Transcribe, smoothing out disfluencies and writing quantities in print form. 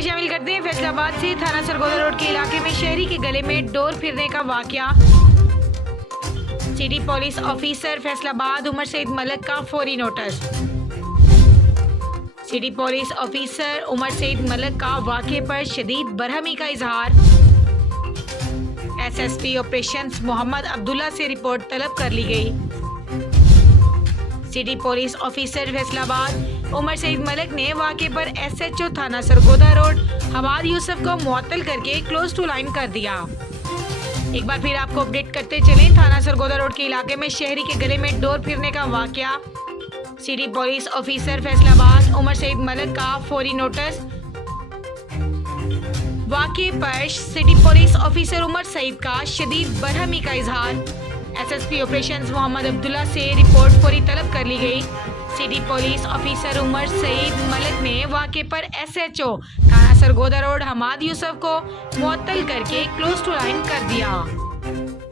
खबर शामिल करते हैं फैसलाबाद से। थाना सरगोदा रोड के इलाके में शहरी के गले में डोर फिरने का वाकया। City police officer Faisalabad Umar Saeed Malik का फौरी notice. City police officer Umar Saeed Malik का वाकये पर शदीद बरहमी का इजहार। एसएसपी ऑपरेशंस मोहम्मद अब्दुल्ला से रिपोर्ट तलब कर ली गई। City police officer Faisalabad Umar Saeed Malik ने वाकये पर एसएचओ थाना सरगोदा रोड हमाद यूसुफ को मुअत्तल करके क्लोज टू लाइन कर दिया। एक बार फिर आपको अपडेट करते चलें। थाना सरगोदा रोड के इलाके में शहरी के गले में डोर फिरने का वाकया। City police officer Faisalabad Umar Saeed Malik का फौरी नोटिस। वाकये पर city police officer Umar Saeed का शदीद बरहमी का इजहार। एसएसपी ऑपरेशंस मोहम्मद अब्दुल्ला से रिपोर्ट फौरी तलब कर ली गई। City police officer Umar Saeed Malik ने वाकये पर एसएचओ थाना सरगोदा रोड हमाद यूसुफ को मुअत्तल करके क्लोज टू लाइन कर दिया।